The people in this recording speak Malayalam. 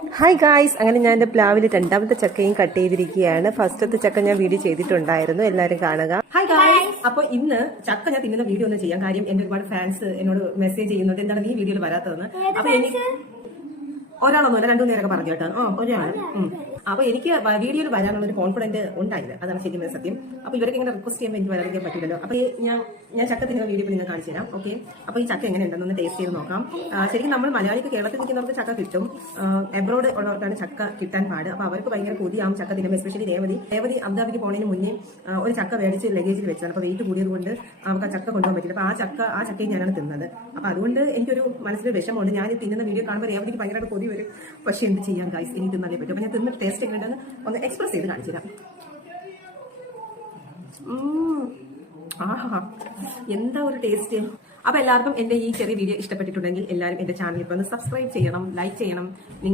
ഹായ് ഗായ്സ്, അങ്ങനെ ഞാൻ എൻ്റെ പ്ലാവിൽ രണ്ടാമത്തെ ചക്കയും കട്ട് ചെയ്തിരിക്കുകയാണ്. ഫസ്റ്റത്തെ ചക്ക ഞാൻ വീഡിയോ ചെയ്തിട്ടുണ്ടായിരുന്നു, എല്ലാവരും കാണുക. ഹായ് ഗായ്സ്, അപ്പോൾ ഇന്ന് ചക്ക ഞാൻ തിന്നുന്ന വീഡിയോ ഒന്ന് ചെയ്യാൻ കാര്യം എന്റെ ഒരുപാട് ഫാൻസ് എന്നോട് മെസ്സേജ് ചെയ്യുന്നുണ്ട് എന്താണ് ഈ വീഡിയോയിൽ വരാത്തതെന്ന്. അപ്പൊ എനിക്ക് ഒരാളൊന്നുമില്ല, 2 നേരമൊക്കെ പറഞ്ഞു കേട്ടോ. ഒരാൾ. അപ്പൊ എനിക്ക് വീഡിയോയിൽ വരാനുള്ള ഒരു കോൺഫിഡന്റ് ഉണ്ടായില്ല, അതാണ് ശരിക്കും സത്യം. അപ്പൊ ഇവർക്ക് ഇങ്ങനെ റിക്വസ്റ്റ് ചെയ്യുമ്പോൾ എനിക്ക് വരാതിരിക്കാൻ പറ്റില്ലല്ലോ. അപ്പൊ ഞാൻ ചക്ക തിന്നുന്ന വീഡിയോ നിങ്ങൾ കാണിച്ചു തരാം. ഓക്കെ, അപ്പൊ ഈ ചക്ക എങ്ങനെ ഉണ്ടെന്ന് ടേസ്റ്റ് ചെയ്ത് നോക്കാം. ശരിക്കും നമ്മൾ മലയാളിക്ക് കേരളത്തിൽ നിൽക്കുന്നവർക്ക് ചക്ക കിട്ടും, എബ്രോഡ് ഉള്ളവർക്കാണ് ചക്ക കിട്ടാൻ പാട്. അപ്പൊ അവർക്ക് ഭയങ്കര കൊതിയാവും ചക്ക തിന്നുമ്പോൾ. എസ്പെഷ്യലി രേവതി അബുദാബിക്ക് പോകുന്നതിന് മുന്നേ ഒരു ചക്ക മേടിച്ച് ലഗേജിൽ വെച്ചതാണ്. അപ്പൊ വെയിറ്റ് കൂടിയത് കൊണ്ട് അവർക്ക് ആ ചക്ക കൊണ്ടുപോകാൻ പറ്റില്ല. അപ്പൊ ആ ചക്കയും ഞാനാണ് തിന്നത്. അപ്പൊ അതുകൊണ്ട് എനിക്കൊരു മനസ്സിൽ വിഷമമുണ്ട്. ഞാൻ തിന്നുന്ന വീഡിയോ കാണുമ്പോൾ രേവതിക്ക് ഭയങ്കര കൊതി വരും. പക്ഷെ എന്ത് ചെയ്യാൻ ഗൈസ്, എനിക്ക് തിന്നാലേ പറ്റും. അപ്പൊ ഞാൻ തിന്നിട്ട് ടേസ്റ്റ് എങ്ങനെയുണ്ടെന്ന് ഒന്ന് എക്സ്പ്രസ് ചെയ്ത് കാണിച്ചു തരാം. ആഹാ, എന്താ ഒരു ടേസ്റ്റ്. അപ്പൊ എല്ലാവർക്കും എന്റെ ഈ ചെറിയ വീഡിയോ ഇഷ്ടപ്പെട്ടിട്ടുണ്ടെങ്കിൽ എല്ലാവരും എന്റെ ചാനൽ ഇപ്പൊ ഒന്ന് സബ്സ്ക്രൈബ് ചെയ്യണം, ലൈക്ക് ചെയ്യണം. നിങ്ങൾ